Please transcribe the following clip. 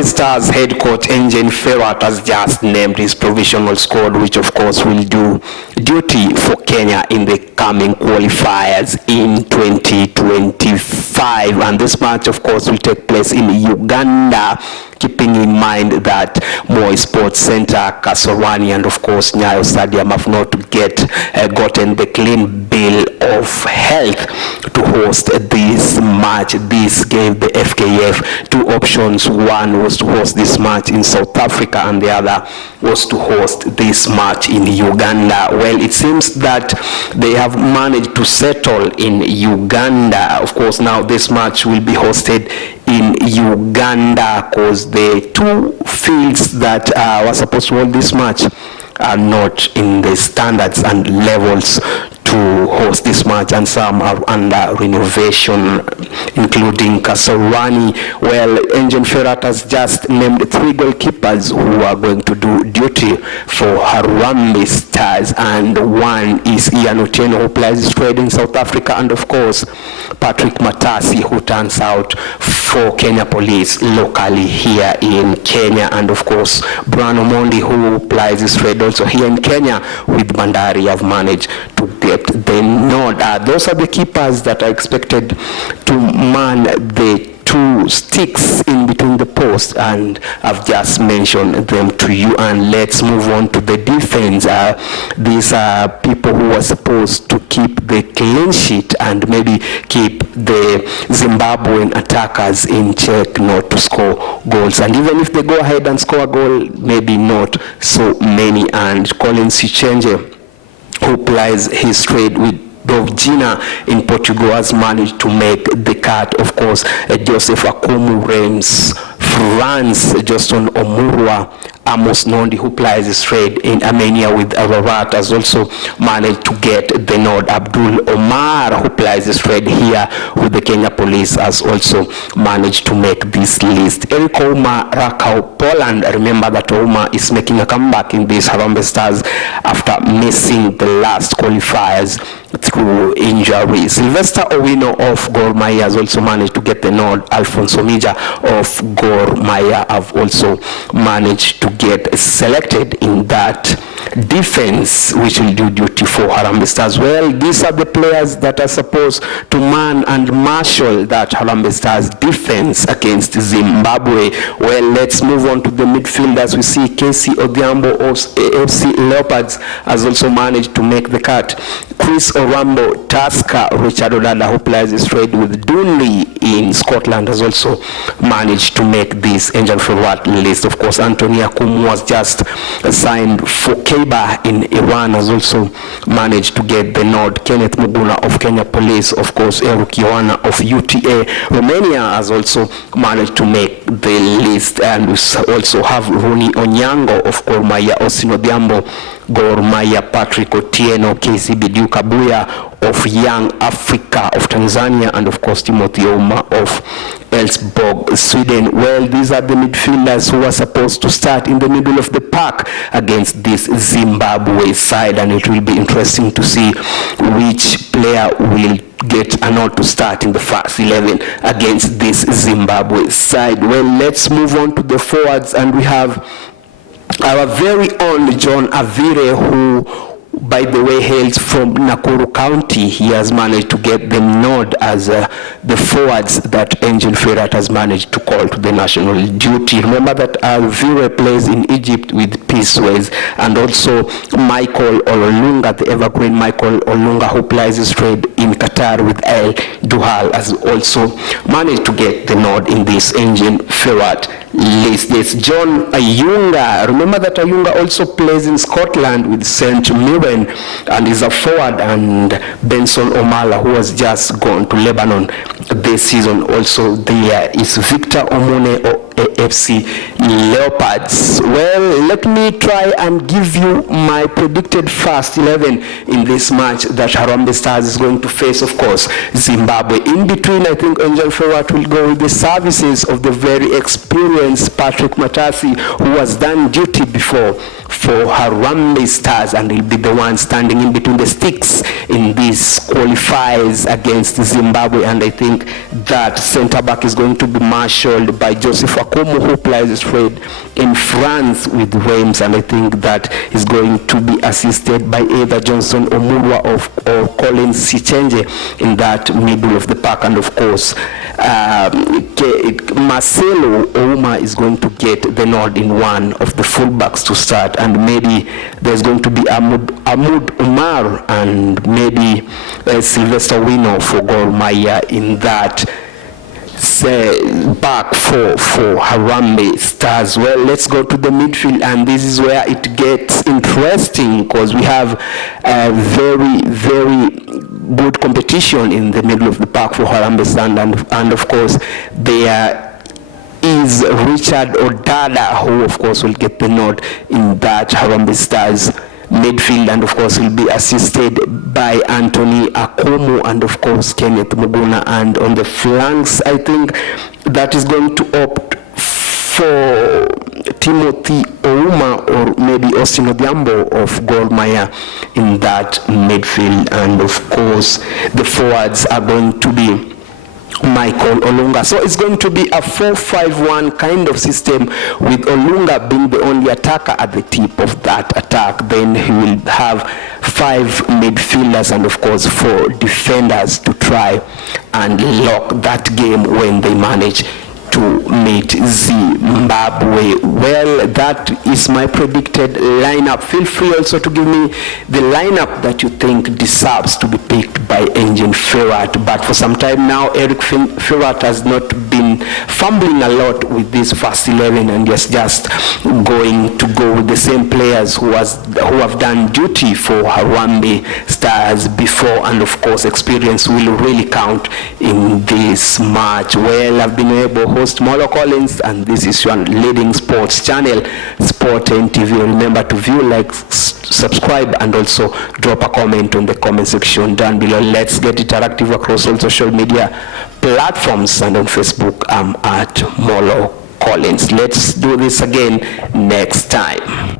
Stars head coach Engin Firat has just named his provisional squad, which of course will do duty for Kenya in the coming qualifiers in 2025, and this match of course will take place in Uganda, keeping in mind that Moi Sports Center, Kasarani, and of course Nyayo Stadium have not gotten the clean bill of health to host this match. This gave the FKF two options. One was to host this match in South Africa, and the other was to host this match in Uganda. Well, it seems that they have managed to settle in Uganda. Of course, now this match will be hosted in Uganda because the two fields that were supposed to hold this match are not in the standards and levels to host this match, and some are under renovation, including Kasarani. Well, Engin Firat has just named 3 goalkeepers who are going to do duty for Harambee Stars, and one is Ian Otieno, who plays straight in South Africa, and of course Patrick Matasi, who turns out for Kenya Police locally here in Kenya, and of course Brian Omondi, who plays straight also here in Kenya with Bandari, have managed to get the nod. Those are the keepers that are expected to man the two sticks in between the posts, and I've just mentioned them to you. And let's move on to the defense. These are people who are supposed to keep the clean sheet and maybe keep the Zimbabwean attackers in check, not to score goals, and even if they go ahead and score a goal, maybe not so many. And Colin Sichenje, who plays his trade with Dovgina in Portugal, has managed to make the cut. Of course, Joseph Akumu Reims, France, Justin Omurwa, Amos Nondi, who plays his trade in Armenia with Ararat, has also managed to get the nod. Abdul Omar, who plays his trade here with the Kenya Police, has also managed to make this list. Eric Ouma, Rakau, Poland. Remember that Ouma is making a comeback in these Harambee Stars after missing the last qualifiers through injury. Sylvester Owino of Gor Mahia has also managed to get the nod. Alfonso Mija of Gor Mahia have also managed to get selected in that defense, which will do duty for Harambee Stars. Well, these are the players that are supposed to man and marshal that Harambee Stars defense against Zimbabwe. Well, let's move on to the midfield. As we see, Casey Odhiambo of AFC Leopards has also managed to make the cut. Chris Orambo, Tusker, Richard Odada, who plays his trade with Dunley in Scotland, has also managed to make this Engin Firat list. Of course, Anthony Akumu was just signed for Keba in Iran, has also managed to get the nod. Kenneth Muguna of Kenya Police, of course, Eric Ioana of UTA Romania has also managed to make the list. And we also have Rooney Onyango of Gor Mahia, Osino Odhiambo, Gor Mahia, Patrick Otieno, KCB Duke Abuya of Young Africa of Tanzania, and of course Timothy Ouma of Elfsborg, Sweden. Well, these are the midfielders who are supposed to start in the middle of the pack against this Zimbabwe side, and it will be interesting to see which player will get a nod to start in the first 11 against this Zimbabwe side. Well, let's move on to the forwards, and we have our very own John Avire, who, by the way, hails from Nakuru County. He has managed to get the nod as the forwards that Engin Firat has managed to call to the national duty. Remember that Avire plays in Egypt with Peaceways, and also Michael Olunga, the evergreen Michael Olunga, who plays his trade in Qatar with Al Duhal, has also managed to get the nod in this Engin Firat list. It's John Ayunga. Remember that Ayunga also plays in Scotland with St. Mirren and is a forward, and Benson Omala, who has just gone to Lebanon this season, also there is Victor Omone of AFC Leopards. Well, let me try and give you my predicted first 11 in this match that Harambee Stars is going to face, of course, Zimbabwe. In between, I think Angel Ferrat will go with the services of the very experienced Patrick Matasi, who has done duty before for Harambee Stars, and he'll be the one standing in between the sticks in these qualifiers against Zimbabwe. And I think that centre-back is going to be marshaled by Joseph Akomo, who plays straight in France with Reims, and I think that is going to be assisted by either Johnson Omurwa or Collins Sichenje in that middle of the pack. And of course, Marcelo Ouma is going to get the nod in one of the fullbacks to start, and maybe there's going to be Ahmad Umar and maybe Sylvester Wino for Gor Mahia in that back for Harambee Stars. Well, let's go to the midfield, and this is where it gets interesting because we have a very, very good competition in the middle of the pack for Harambee Stars, and of course there is Richard Odada, who of course will get the nod in that Harambee Stars midfield, and of course will be assisted by Anthony Akomo and of course Kenneth Muguna. And on the flanks, I think that is going to opt for Timothy Ouma or maybe Austin Odhiambo of Gor Mahia in that midfield. And of course the forwards are going to be Michael Olunga. So it's going to be a 4-5-1 kind of system, with Olunga being the only attacker at the tip of that attack. Then he will have 5 midfielders and of course 4 defenders to try and lock that game when they manage to meet Zimbabwe. Well, that is my predicted lineup. Feel free also to give me the lineup that you think deserves to be picked by Engine Ferrat. But for some time now, Eric Ferrat has not been fumbling a lot with this first 11 and just going to go with the same players who have done duty for Harambee Stars before, and of course experience will really count in this match. Well, I've been able to host Molo Collins, and this is your leading sports channel, Sport NTV. Remember to view, like, subscribe, and also drop a comment on the comment section down below. Let's get interactive across all social media platforms, and on Facebook I'm at Molo Collins. Let's do this again next time.